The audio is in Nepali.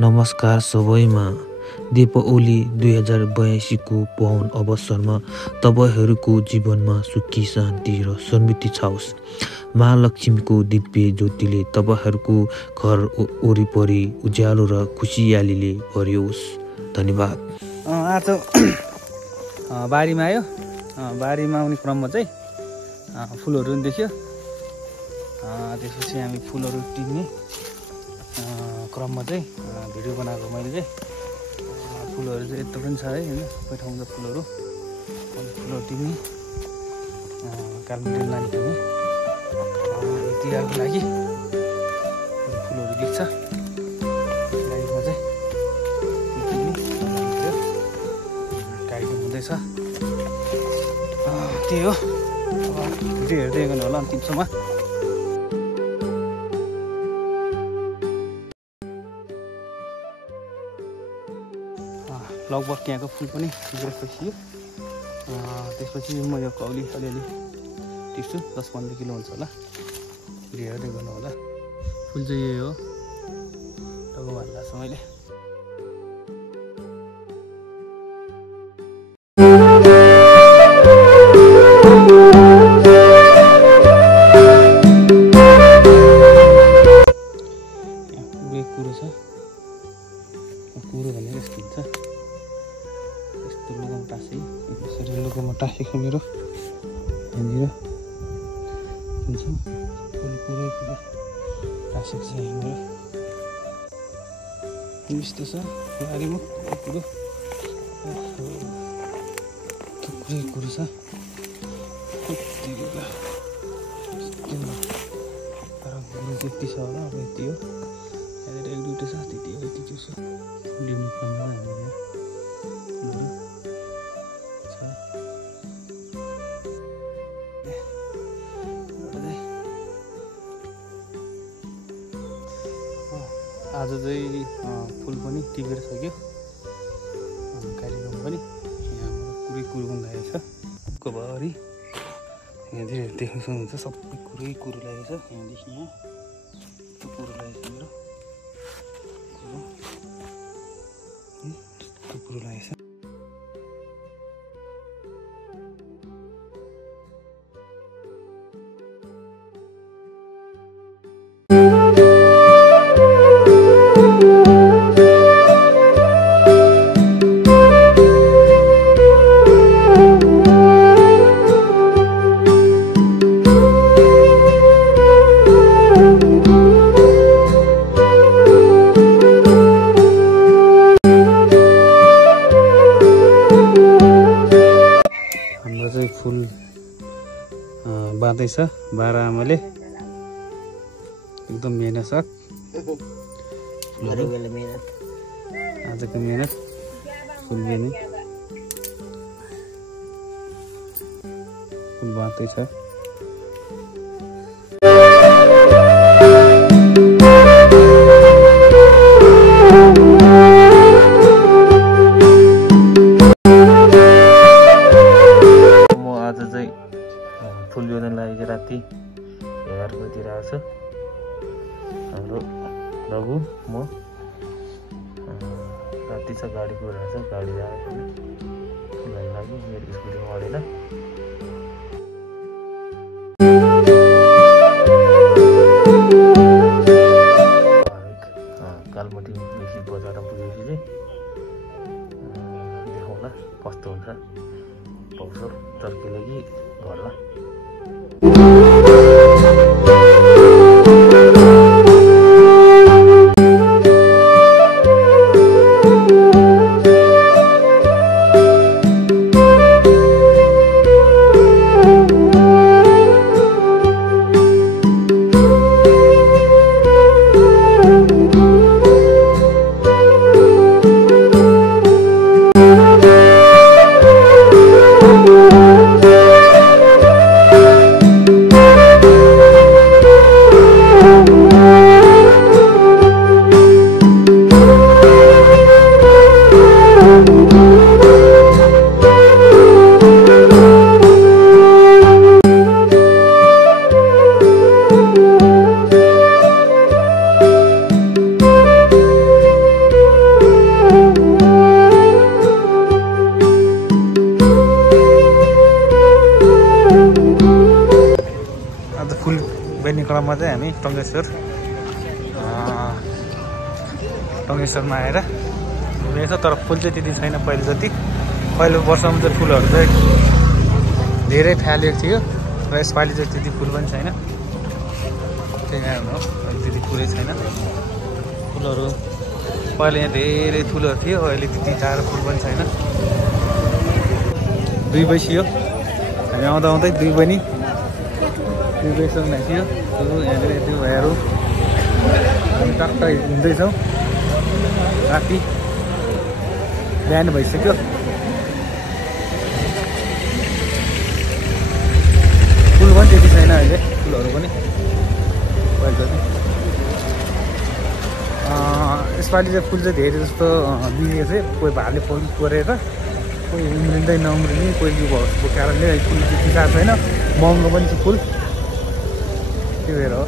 नमस्कार सबैमा। दीपावली 2082 को पावन अवसरमा तपाईहरूको जीवनमा सुखी शान्ति र समृद्धि छाओस्। महालक्ष्मीको दिव्य ज्योतिले तपाईहरूको घर वरिपरि उज्यालो र खुसियालीले भरियोस्। धन्यवाद। आज बारीमा आयो। बारीमा आउने क्रममा चाहिँ फुलहरू पनि देख्यो। त्यसपछि हामी फुलहरू टिप्ने क्रममा चाहिँ भिडियो बनाएको मैले चाहिँ। फुलहरू चाहिँ यत्रो पनि छ है होइन, सबै ठाउँमा फुलहरू टिप्ने कालमा लाने खाने तिहारको लागि फुलहरू देख्छ। गाडीमा चाहिँ गाडीको हुँदैछ, त्यही हो। भिडियो हेर्दै गर्नु होला अन्तिमसम्म। लगभग त्यहाँको फुल पनि टिपेर सकियो। त्यसपछि म यो कौली अलिअलि टिप्छु, 10-15 किलो हुन्छ होला। भिडियो हेर्दै गर्नु होला। फुल चाहिँ यही हो, टाउको भन्दा छ मैले। कुरो छ, कुरो भनेको यस्तो हुन्छ। यस्तो लुगामा टाँसे, यसरी लुगामा टाँसेको मेरो यहाँनिर हुन्छ। पुरै टाँसेको छ यहाँनिर, यस्तो छ बारीमा कुरो। थुप्रै कुरो छ, तर कुरो त्यति छ होला। अब यति हो, यहाँनिर 1-2 छ, त्यति हो। यति छ लिनु क्रममा हामीले आज चाहिँ फुल पनि टिपेर सक्यो। कार्यक्रम पनि यहाँबाट पुरै कुरो पनि लागेको छ। गोभरि यहाँतिर देख्न सक्नुहुन्छ, सबै कुरै कुरो लागेको छ। यहाँदेखि यहाँ कुरो लागेको छ मेरो, कुरो लागेको छ। फुल बाँदैछ 12 आमाले, एकदम मेहनत छ। आजको मेहनत फुल बेनी फुल बाँदैछ। फुल जोड्न लागि राति 11 बजीतिर आएको छु। हाम्रो रघु म राति छ, गाडी कुरा छ, गाडी आएको फुलहरू लागि मेरो स्कुटीमा अडेन। कालमटी बेसी बजार पुगेपछि चाहिँ देखाउँला कस्तो हुन्छ। पाउँछौ चर्की लागि घरमा। क्रममा चाहिँ हामी टङ्गेश्वरमा आएर घुमेको छ। तर फुल चाहिँ त्यति छैन पहिले जति। पहिलो वर्षमा चाहिँ फुलहरू चाहिँ धेरै फ्यालेको थियो र यसपालि चाहिँ त्यति फुल पनि छैन। त्यही कारण हो त्यति फुलै छैन। फुलहरू पहिले यहाँ धेरै फुलहरू थियो, अहिले त्यति टाढो फुल पनि छैन। 2 बजिसक्यो हामी आउँदा आउँदै 2 बजीसम्म भइसक्यो। यहाँनिर त्यो भएर हामी टक्क हिँड्दैछौँ। राति बिहान भइसक्यो। फुल पनि त्यति छैन अहिले, फुलहरू पनि पहिले जति। यसपालि चाहिँ फुल चाहिँ धेरै जस्तो दिएको थियो। कोही भाले फुल कोरेर, कोही उम्रिँदै नउम्रिने, कोही भएको कारणले फुल त्यति साह्रो छैन। महँगो पनि छ फुल, त्यो भएर हो।